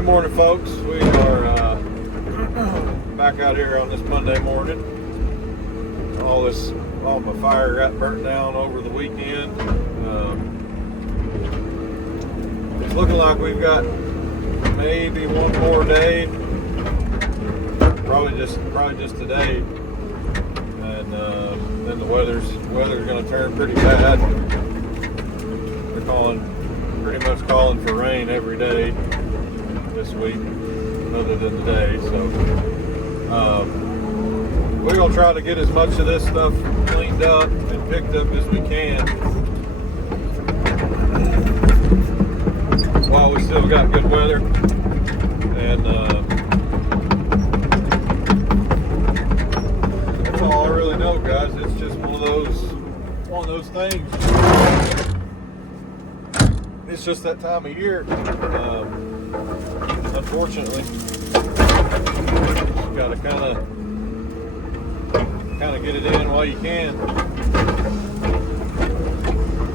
Good morning, folks. We are back out here on this Monday morning. All my fire got burnt down over the weekend. It's looking like we've got maybe one more day, probably just today, and then the weather's going to turn pretty bad. They're pretty much calling for rain every day this week, other than today. So we're gonna try to get as much of this stuff cleaned up and picked up as we can while we still got good weather. And that's all I really know, guys. It's just one of those things. It's just that time of year. Unfortunately, you gotta kind of get it in while you can.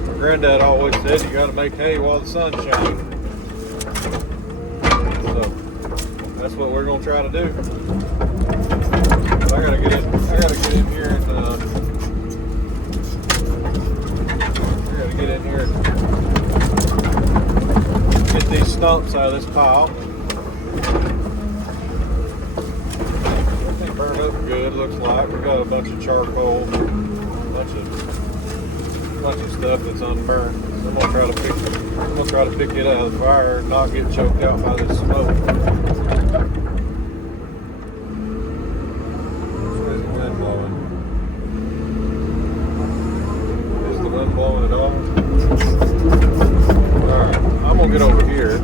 My granddad always said you gotta make hay while the sun's shining. So that's what we're gonna try to do. But I gotta get in here and get these stumps out of this pile. Everything burned up good, looks like. We got a bunch of charcoal, a bunch of stuff that's unburnt. So I'm gonna try to pick it out of the fire and not get choked out by this smoke. Where's the wind blowing? Is the wind blowing at all? Alright, I'm gonna get over here.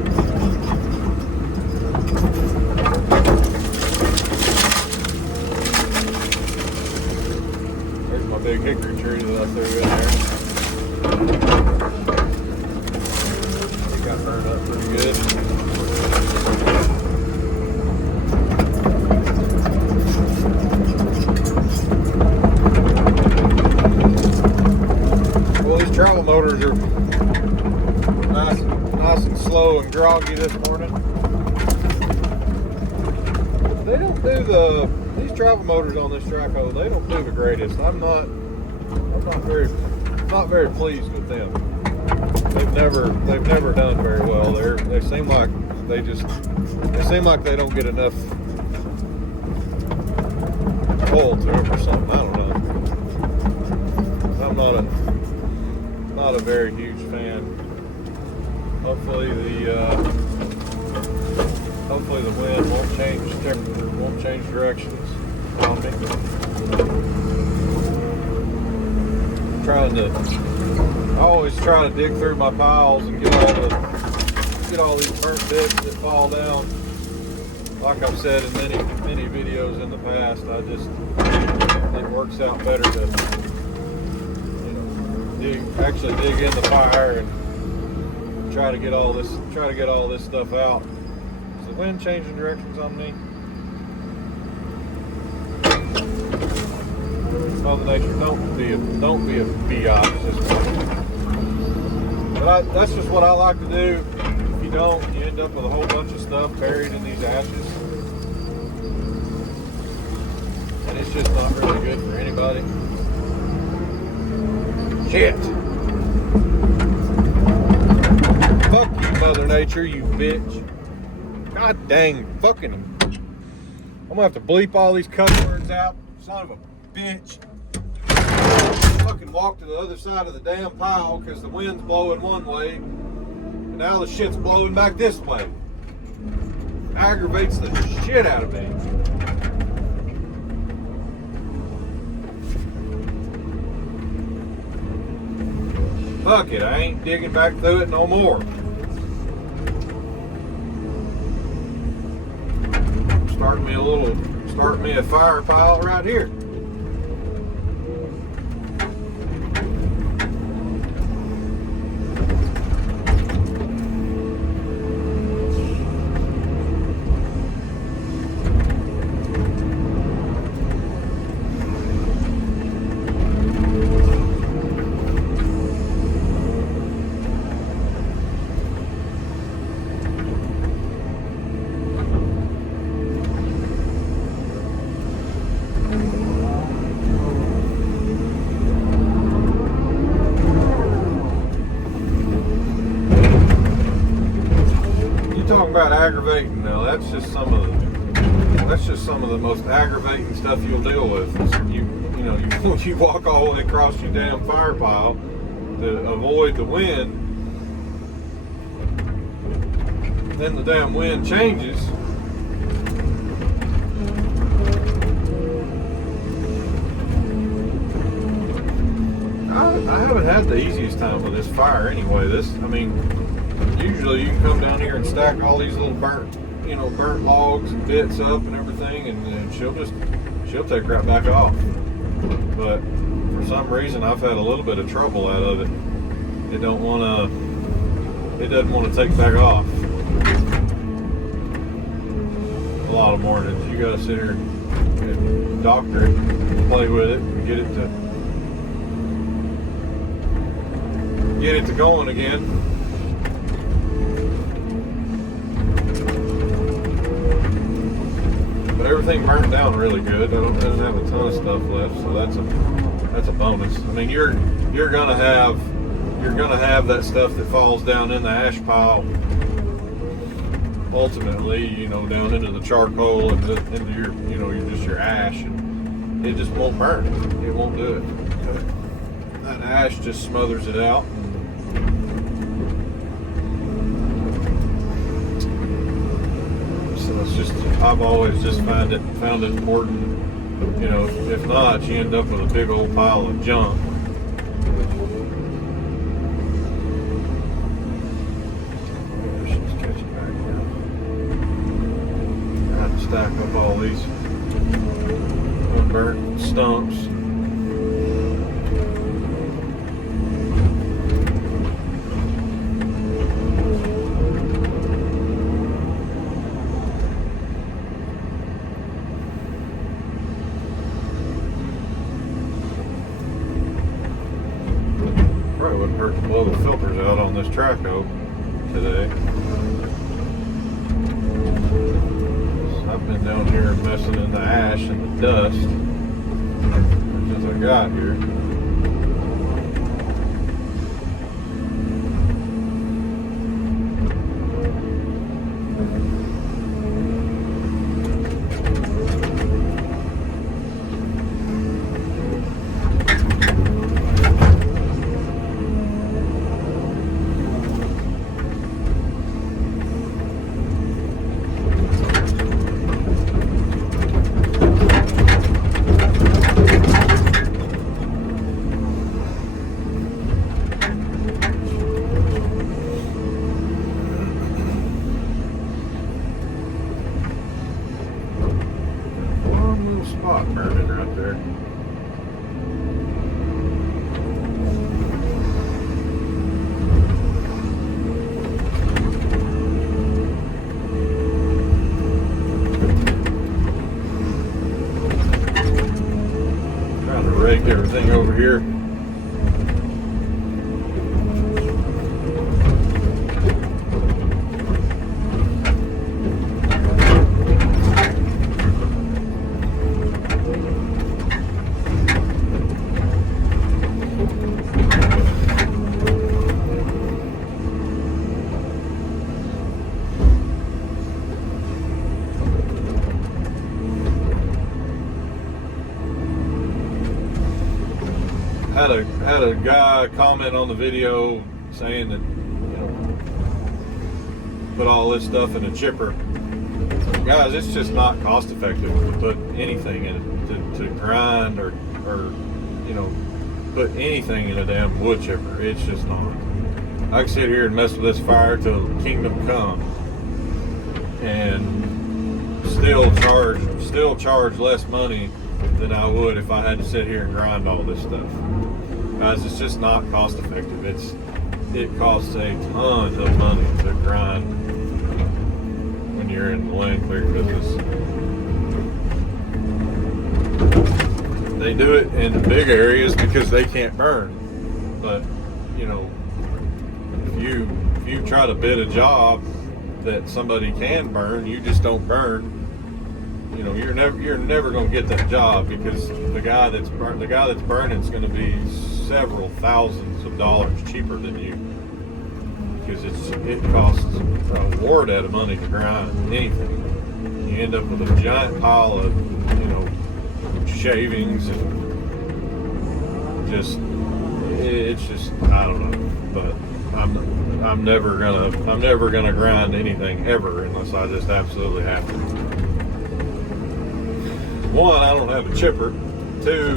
There's my big hickory tree that I threw in there. It got burned up pretty good. Well, these travel motors are nice and slow and groggy this morning. They don't do these travel motors on this track hole. They don't do the greatest. I'm not very pleased with them. They've never done very well. They seem like they don't get enough oil to them or something. I don't know. I'm not a very huge fan. Hopefully the wind won't change directions on me. I always try to dig through my piles and get all these burnt bits that fall down. Like I've said in many videos in the past, it works out better to actually dig in the fire and try to get all this stuff out. Is the wind changing directions on me? Mother Nature, don't be a biatch this morning. But that's just what I like to do. If you don't, you end up with a whole bunch of stuff buried in these ashes, and it's just not really good for anybody. Shit! Fuck you, Mother Nature, you bitch. God dang, fucking. I'm gonna have to bleep all these cuss words out. Son of a bitch. Fucking walk to the other side of the damn pile because the wind's blowing one way, and now the shit's blowing back this way. Aggravates the shit out of me. Fuck it, I ain't digging back through it no more. Start me a fire pile right here. about aggravating now. That's just some of the most aggravating stuff you'll deal with. You walk all the way across your damn fire pile to avoid the wind. Then the damn wind changes. I haven't had the easiest time with this fire anyway. Usually you can come down here and stack all these little burnt logs and bits up and everything, and she'll take right back off. But for some reason, I've had a little bit of trouble out of it. It doesn't want to take back off. A lot of mornings you gotta sit here and doctor it, play with it, and get it to going again. But everything burnt down really good. I don't have a ton of stuff left, so that's a bonus. I mean, you're gonna have that stuff that falls down in the ash pile. Ultimately, down into the charcoal and into your ash, and it just won't burn. It won't do it. That ash just smothers it out. So it's just, I've always just found it important. If not, you end up with a big old pile of junk. Stack up all these unburnt stumps. Probably wouldn't hurt to blow the filters out on this Traco today. I've been down here messing in the ash and the dust since I got here. Spot burning right there. Trying to rake everything over here. Had a guy comment on the video saying that put all this stuff in a chipper. Guys, it's just not cost effective to put anything in it, to grind or put anything in a damn wood chipper. It's just not. I can sit here and mess with this fire till kingdom come and still charge less money than I would if I had to sit here and grind all this stuff. Guys, it's just not cost effective. It costs a ton of money to grind when you're in the land clear business. They do it in big areas because they can't burn. But if you try to bid a job that somebody can burn, you just don't burn. You're never going to get that job because the guy that's burning is going to be several thousands of dollars cheaper than you because it costs a ward out of money to grind anything. You end up with a giant pile of, you know, shavings and just, it's just, I don't know. But I'm never gonna grind anything ever unless I just absolutely have to. One, I don't have a chipper. Two,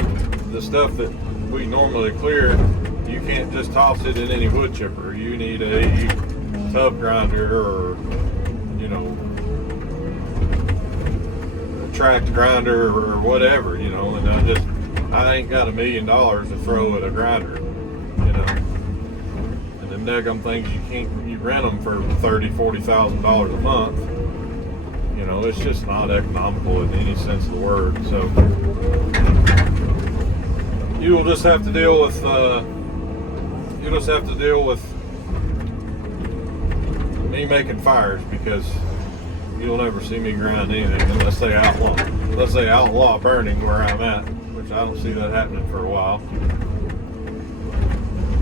the stuff that we normally clear, you can't just toss it in any wood chipper. You need a tub grinder or, you know, a tracked grinder or whatever, you know. And I ain't got $1 million to throw at a grinder, you know. And them daggum things you rent them for $30,000-$40,000 a month. You know, it's just not economical in any sense of the word. So you will just have to deal with me making fires, because you'll never see me grind anything unless they outlaw burning where I'm at, which I don't see that happening for a while.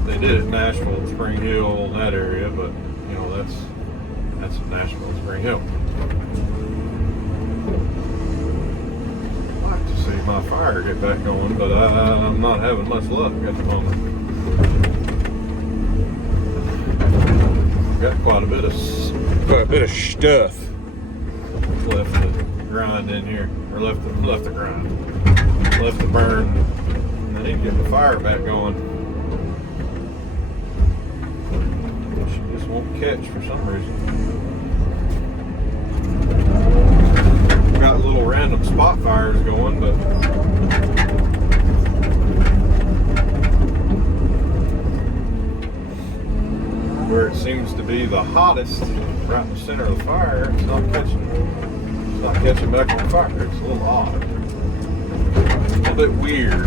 They did it in Nashville and Spring Hill and that area, but you know, that's Nashville and Spring Hill. I'd like to see my fire get back going, but I'm not having much luck at the moment. Got quite a bit of stuff left to grind in here, or left to burn. I need to get the fire back going. She just won't catch for some reason. Got little random spot fires going, but where it seems to be the hottest, right in the center of the fire, it's not catching back on fire. It's a little odd. A little bit weird.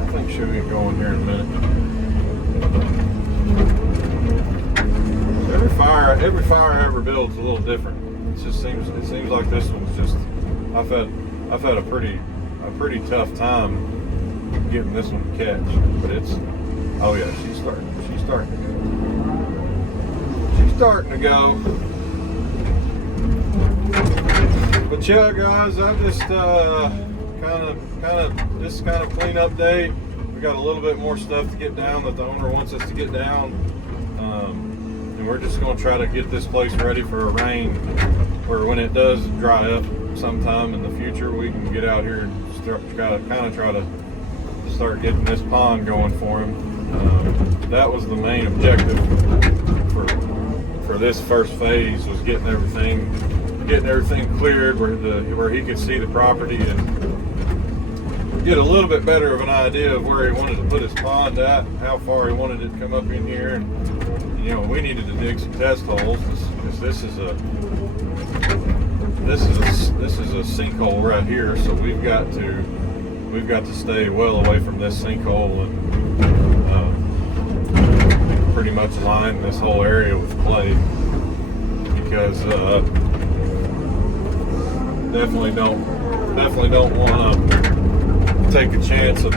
I think she'll get going here in a minute. Every fire I ever build is a little different. It seems like this one's just, I've had a pretty tough time getting this one to catch, but it's, oh yeah, she's starting to go. But yeah, guys, I just kind of clean up day. We got a little bit more stuff to get down that the owner wants us to get down, and we're just going to try to get this place ready for a rain, where when it does dry up sometime in the future, we can get out here and try to start getting this pond going for him. That was the main objective for this first phase, was getting everything cleared where he could see the property and get a little bit better of an idea of where he wanted to put his pond at, how far he wanted it to come up in here, and you know, we needed to dig some test holes, because this is a sinkhole right here, so we've got to stay well away from this sinkhole and pretty much line this whole area with clay, because definitely don't want to take a chance of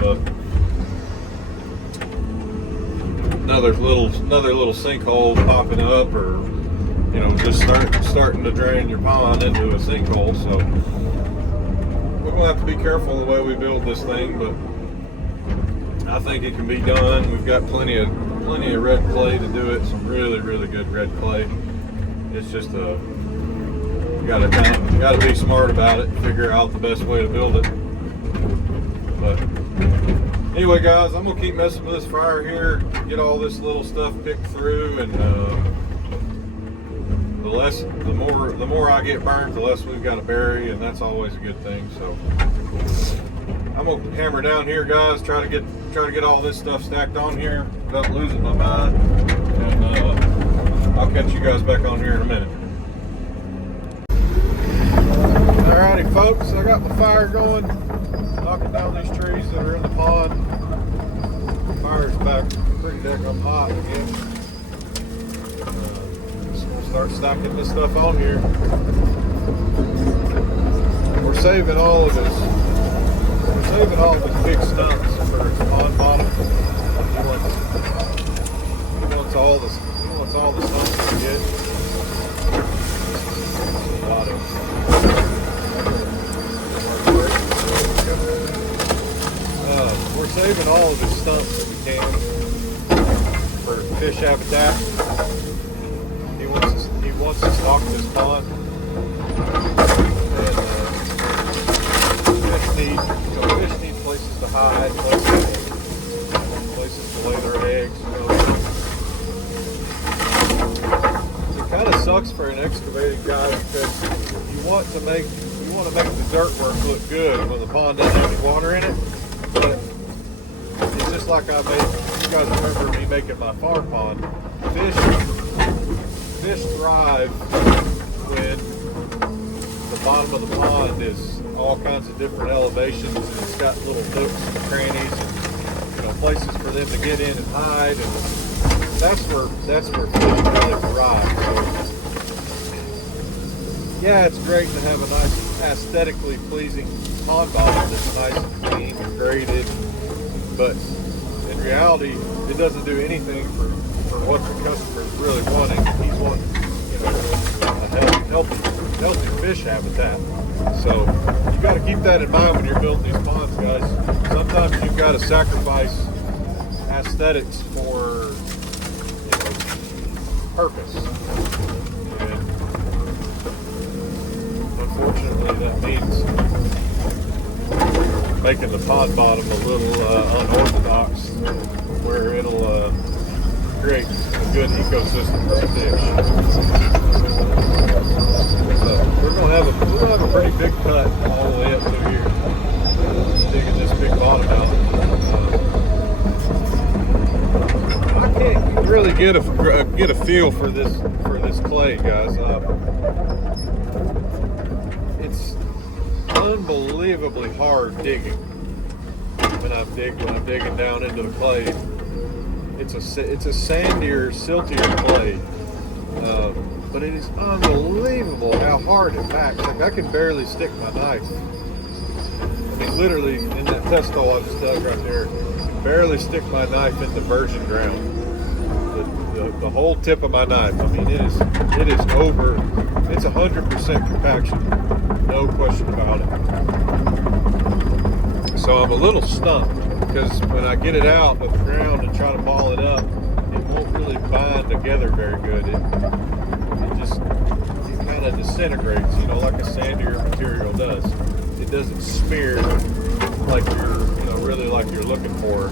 another little sinkhole popping up, or you know, just starting to drain your pond into a sinkhole. So we're gonna have to be careful the way we build this thing, but I think it can be done. We've got plenty of red clay to do it. Some really good red clay. It's just you gotta be smart about it and figure out the best way to build it. But anyway, guys, I'm gonna keep messing with this fire here, get all this little stuff picked through, and the more I get burnt, the less we've got to bury, and that's always a good thing. So I'm gonna hammer down here, guys. Try to get all this stuff stacked on here without losing my mind, and I'll catch you guys back on here in a minute. Alrighty, folks, I got the fire going, knocking down these trees that are in the pond. The fire's back pretty daggum hot again. Start stacking this stuff on here. We're saving all of his We're saving all of his big stumps for his pond bottom. He wants all the stumps to get. We're saving all of his stumps that we can for fish habitat. He wants to stock this pond. And fish need places to hide, places to lay their eggs. It kind of sucks for an excavating guy because you want to make the dirt work look good when the pond doesn't have any water in it. But it's just like you guys remember me making my farm pond. Fish thrive when the bottom of the pond is all kinds of different elevations and it's got little nooks and crannies and places for them to get in and hide, and that's where fish really thrive. So, yeah, it's great to have a nice aesthetically pleasing pond bottom that's nice and clean and graded, but in reality it doesn't do anything for what the customer is really wanting. He's wanting a healthy fish habitat. So you got to keep that in mind when you're building these ponds, guys. Sometimes you've got to sacrifice aesthetics for purpose. And unfortunately, that means making the pond bottom a little unorthodox, where it'll create a good ecosystem for the fish. We're gonna have a pretty big cut all the way up through here, digging this big bottom out. I can't really get a feel for this clay, guys. It's unbelievably hard digging when I'm digging down into the clay. It's a sandier, siltier clay, but it is unbelievable how hard it packs. Like, I can barely stick my knife. I mean, literally in that test hole I just dug right there, I can barely stick my knife into virgin ground. The whole tip of my knife. I mean, it is over. It's 100% compaction, no question about it. So I'm a little stumped because when I get it out of the ground and try to ball it up, it won't really bind together very good. It kind of disintegrates, like a sandier material does. It doesn't smear like really like you're looking for.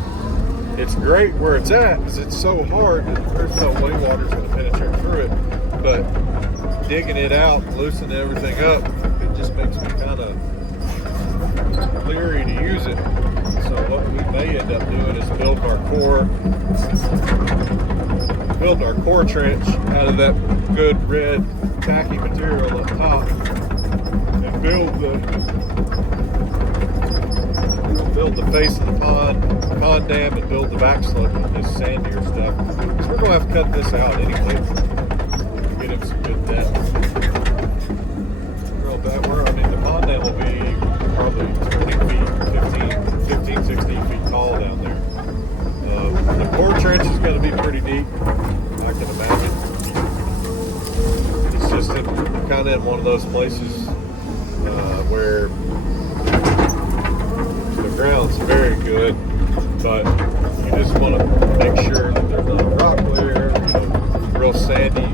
It's great where it's at because it's so hard that there's no way water's going to penetrate through it. But digging it out, loosening everything up, it just makes me kind of leery to use it. So what we may end up doing is build our core trench out of that good red tacky material up top, and build the face of the pond dam, and build the back slope with this sandier stuff. So we're gonna have to cut this out anyway. Get him some good depth. The pond dam will be probably 20 feet, 15, 16 feet tall down there. The core trench is going to be pretty deep, I can imagine. It's just kind of in one of those places where the ground's very good, but you just want to make sure that there's not a rock layer, real sandy,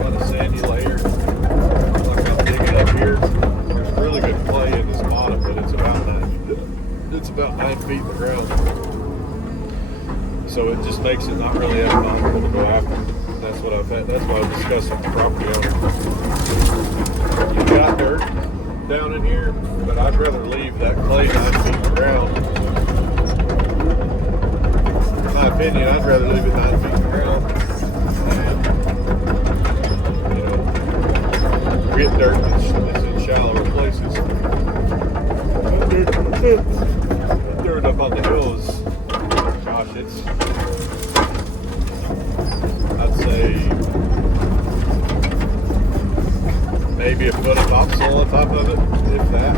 kind of sandy layer. Like I'm digging up here, there's really good clay in this bottom, but it's about 9 feet in the ground. So it just makes it not really economical to go after. That's what I've discussed with the property owner. You've got dirt down in here, but I'd rather leave that clay 9 feet in the ground. In my opinion, I'd rather leave it 9 feet in the ground and, get dirt that's in shallower places. Dirt up on the hills, gosh, I'd say maybe a foot of topsoil on top of it, if that.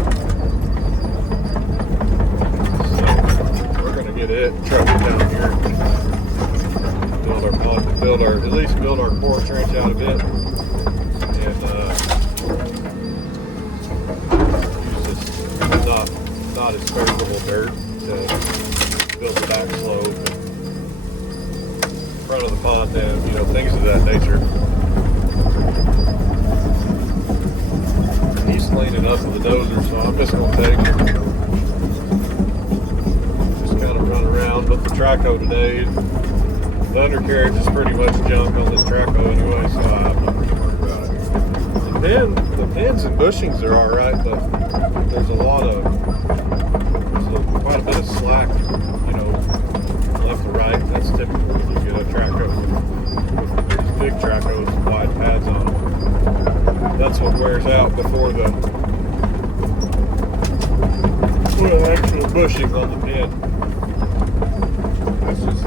get it, truck it down here, build our pond, at least build our core trench out a bit, and use this not as favorable dirt to build the back slope, front of the pond dam, you know, things of that nature. He's leaning up with the dozer, so I'm just gonna just kind of run around with the traco today. The undercarriage is pretty much junk on this traco anyway, so I'm not really worried about it. The pins and bushings are alright, but there's quite a bit of slack, you know, left to right. That's typical when you get a traco with these big tracos with wide pads on them. That's what wears out before the actual bushing on the pin. That's just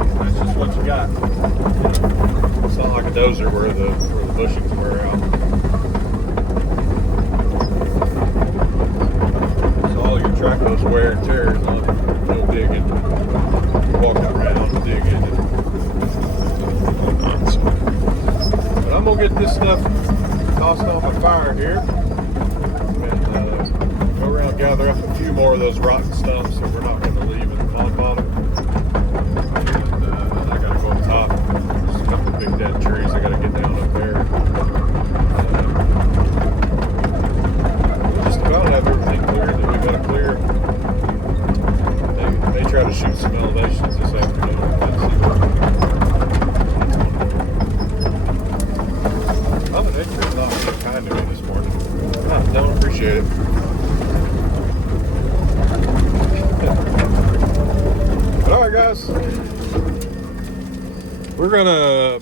what you got. It's not like a dozer where the bushings wear out. So all your tracos wear and tears on no digging, walking around, digging, and whatnot. But I'm gonna get this stuff tossed on my fire here and go around, gather up a few more of those rotten stumps that we're not going to leave in the pond bottom. And I got to go up top. There's a couple of big dead trees I got to get down up there. We just about have everything cleared that we got to clear. They try to shoot some elevations this afternoon. Mother Nature is not being kind to me this morning. I don't appreciate it. But alright guys, we're gonna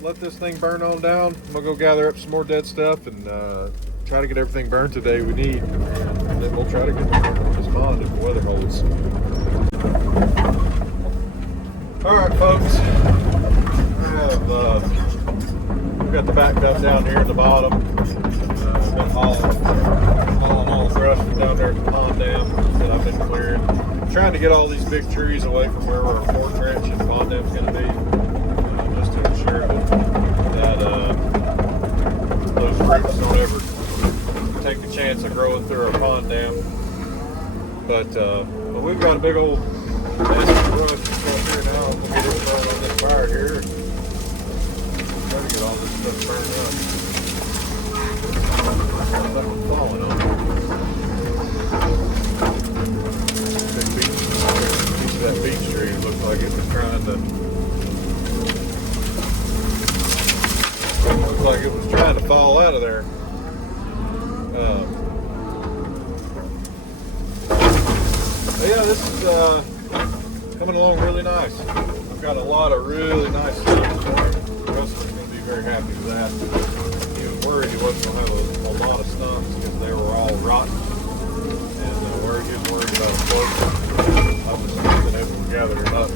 let this thing burn on down. I'm gonna go gather up some more dead stuff and try to get everything burned today we need. And then we'll try to get this pond if the weather holds. Alright folks, we've got the back cut down here at the bottom. I've been hauling all the brush from down there at the pond dam that I've been clearing. Trying to get all these big trees away from where our core trench and pond dam is going to be, just to ensure that those roots don't ever take the chance of growing through our pond dam. But we've got a big old mess of brush up here now. I'm going to get it started on this fire here. Try to get all this stuff burned up. Something falling on it. Big piece of that beech tree looks like it was trying to fall out of there. But yeah, this is coming along really nice. I've got a lot of really nice stuff this morning. Russell's going to be very happy with that. He was worried he wasn't going to have a lot of stumps because they were all rotten. And he was worried about explosion. I've just been able to gather up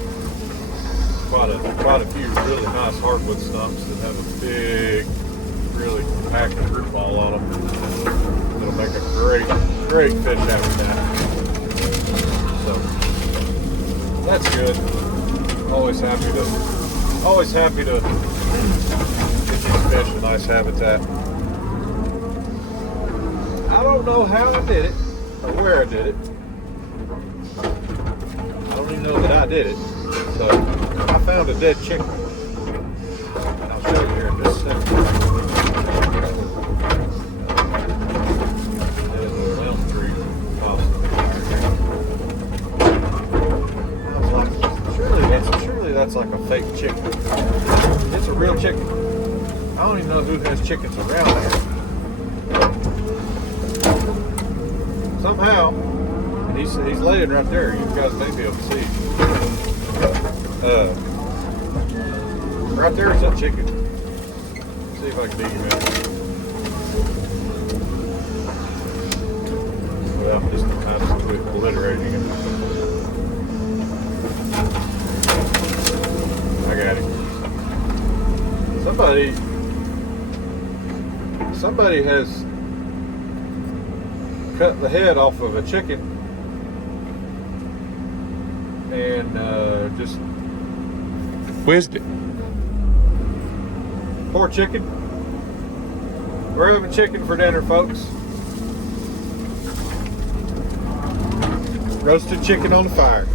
quite a few really nice hardwood stumps that have a big, really compact root ball on them. It'll make a great fish habitat. So that's good. Always happy to get these fish a nice habitat. I don't know how I did it or where I did it. I don't even know that I did it. So I found a dead chicken. And I'll show you here in just a second. There's a elm tree house. I was like, surely that's like a fake chicken. It's a real chicken. I don't even know who has chickens around there. Somehow, and he's laying right there. You guys may be able to see. Right there is that chicken. Let's see if I can dig him in. Well, just absolutely obliterating him. I got him. Somebody has cut the head off of a chicken and just whizzed it. Poor chicken. We're having chicken for dinner, folks. Roasted chicken on the fire.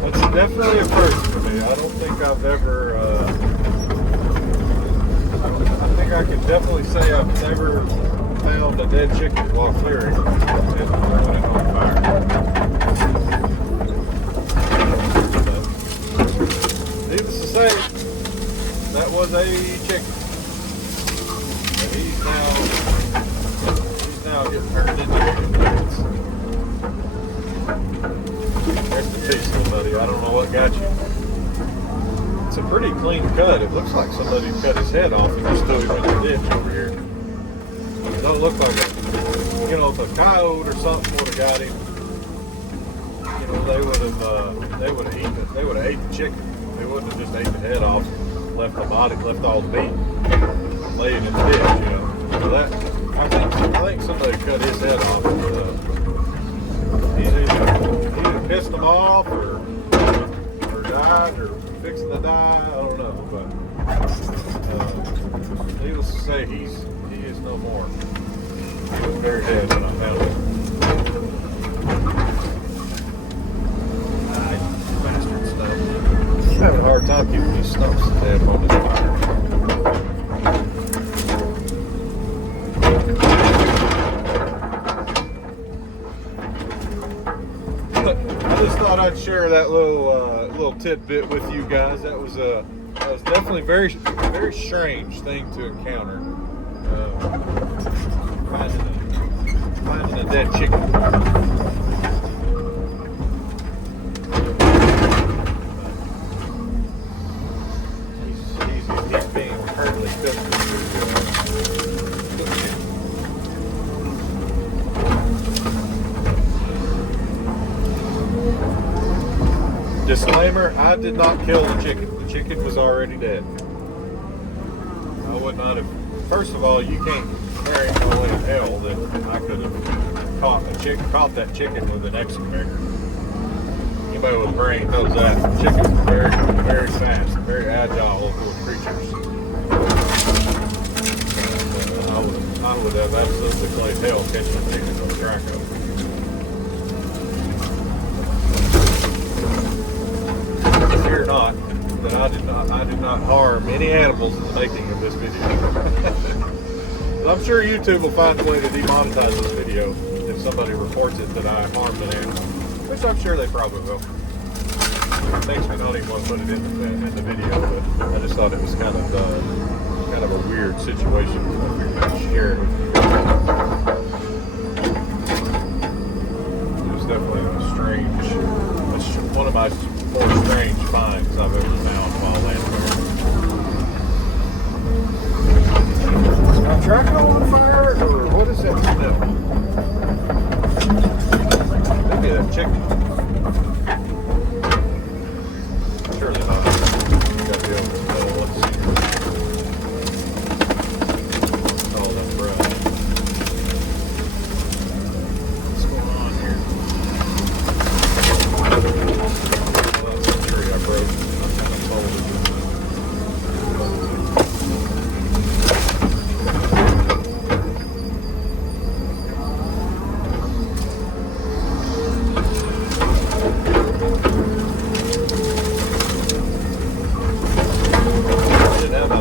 That's definitely a first for me. I don't think I've ever, I think I can definitely say I've never found a dead chicken while clearing and throwing it on fire. Needless to say, that was a chicken. And he's now getting turned into chicken. Rest in peace, buddy. I don't know what got you. It's a pretty clean cut. It looks like somebody cut his head off and just threw him in the ditch over here. It don't look like it. You know, if a coyote or something would have got him, you know, they would have ate the chicken. They wouldn't have just ate the head off, left the body, left all the meat, laying in the ditch. You know, so that I think somebody cut his head off. He's either pissed them off or died or fixing to die. I don't know, but needless to say, he is no more. He was very dead when I found him. Bastard stuff. I'm having a hard time keeping these stumps dead on this fire. I just thought I'd share that little tidbit with you guys. That was definitely very strange thing to encounter. Finding a dead chicken. He's being currently cooked into disclaimer, I did not kill the chicken. The chicken was already dead. I would not have. First of all, you can't carry no way in hell that I could have caught that chicken with an excavator. Anybody with a brain knows that. Chickens are very, very fast, very agile little creatures. I would have absolutely played hell catching a chicken on the track of it. Fear not that I did not harm any animals in the making of this video. I'm sure YouTube will find a way to demonetize this video if somebody reports it that I harmed an animal, which I'm sure they probably will. It makes me not even want to put it in the video, but I just thought it was kind of a weird situation. I figured I'd share it with you. It was definitely one of my more strange finds I've ever found while landing there. Now, tracking on fire, or what is that smell? Maybe that chicken. Surely not. You gotta be able to smell what's all that breath. What's going on here?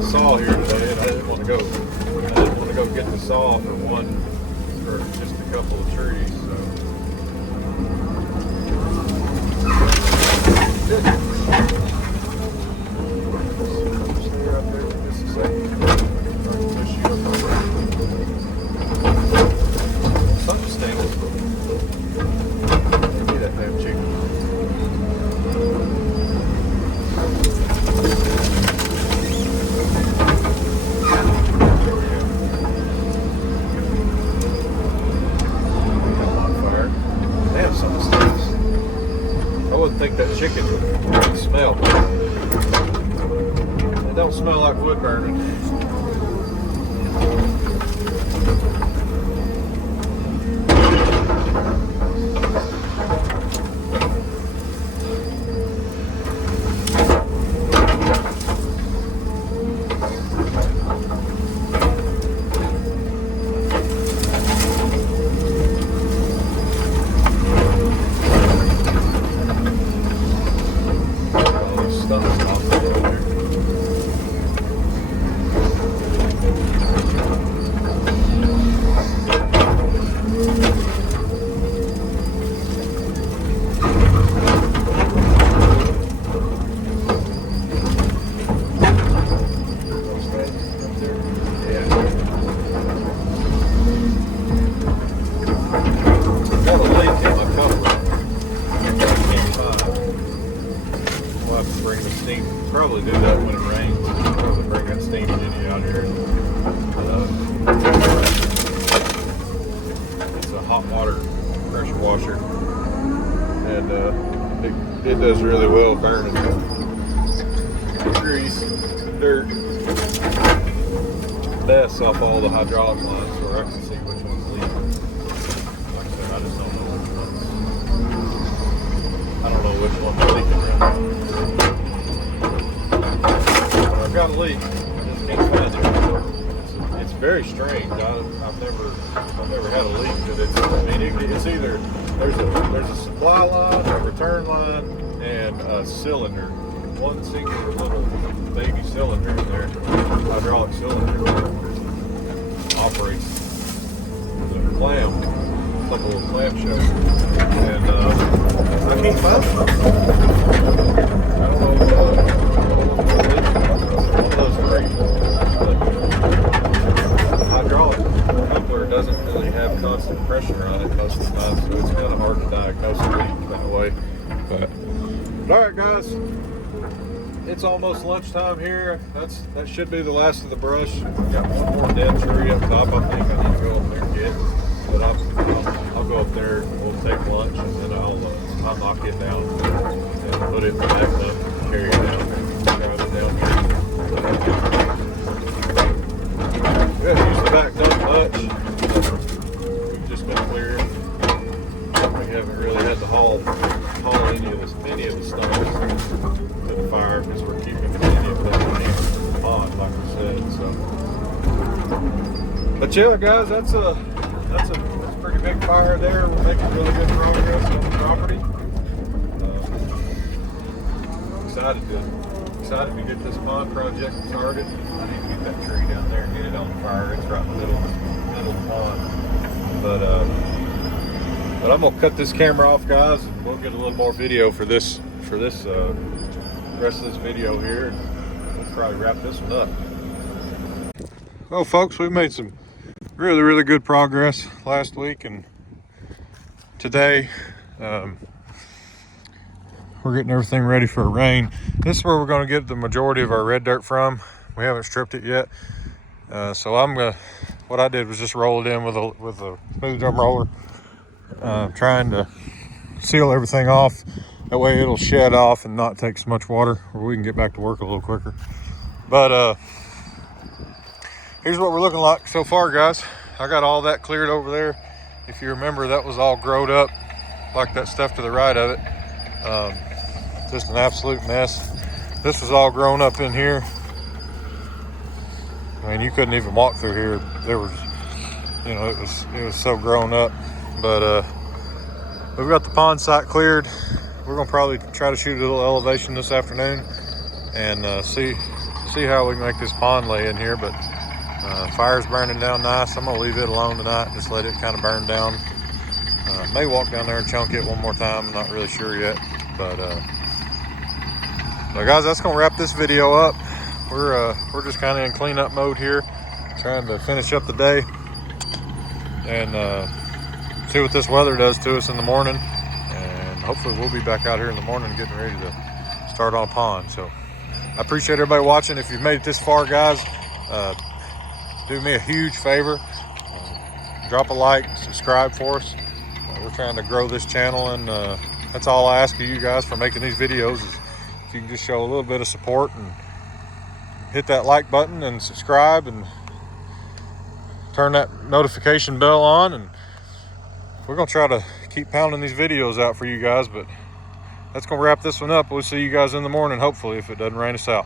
Saw here today, and I didn't want to go get the saw for just a couple of trees. So. Stay right there for just a second. Something stinks. Give me that damn chicken. I wouldn't think that chicken would smell. It don't smell like wood burning. steam, probably do that when it rains. Probably bring that steam engine out here. It's a hot water pressure washer, and it does really well burning grease, dirt, dust off all the hydraulic lines, where I can see which one's leaking. Like I said, I just don't know which one's. I don't know which one's leaking right now. I've got a leak. I just can't find it. It's very strange. I've never had a leak that it's. I mean, it's either there's a supply line, a return line, and a cylinder. One single little baby cylinder in there, hydraulic cylinder, operates the clam, it's like a little clamshell, and I can't find it. I don't know what's one of those three. The hydraulic coupler doesn't really have constant pressure on it most of the time, so it's kind of hard to diagnose a leak that way. But all right, guys. It's almost lunchtime here. That should be the last of the brush. We've got one more dead tree up top. I think I need to go up there and get. But I'll go up there. We'll take lunch, and then I'll knock it down and put it in the back up, carry it down, drive it down here. We haven't used the back done much. We've just been clearing. We haven't really had to haul any of the stumps to the fire, because we're keeping any of them on, like we said. So, but yeah, guys, that's a pretty big fire there. We're making really good progress on the property. Excited to get this pond project started. I need to get that tree down there and get it on fire. It's right in the middle of the pond. But I'm gonna cut this camera off, guys, and we'll get a little more video for this rest of this video here, and we'll probably wrap this one up. Well, folks, we made some really good progress last week, and today we're getting everything ready for a rain. This is where we're going to get the majority of our red dirt from. We haven't stripped it yet, so what I did was just roll it in with a smooth drum roller, trying to seal everything off. That way it'll shed off and not take so much water, or we can get back to work a little quicker. But here's what we're looking like so far, guys. I got all that cleared over there. If you remember, that was all growed up like that stuff to the right of it. Just an absolute mess. This was all grown up in here. I mean, you couldn't even walk through here. There was, it was so grown up. But we've got the pond site cleared. We're gonna probably try to shoot a little elevation this afternoon and see how we can make this pond lay in here. But fire's burning down nice. I'm gonna leave it alone tonight, just let it kind of burn down. May walk down there and chunk it one more time. I'm not really sure yet, but guys, that's gonna wrap this video up. We're just kind of in cleanup mode here, trying to finish up the day and see what this weather does to us in the morning. And hopefully we'll be back out here in the morning getting ready to start on a pond. So I appreciate everybody watching. If you've made it this far, guys, do me a huge favor. Drop a like, subscribe for us. We're trying to grow this channel, and that's all I ask of you guys for making these videos, is if you can just show a little bit of support and hit that like button and subscribe and turn that notification bell on, and we're gonna try to keep pounding these videos out for you guys. But that's gonna wrap this one up. We'll see you guys in the morning, hopefully, if it doesn't rain us out.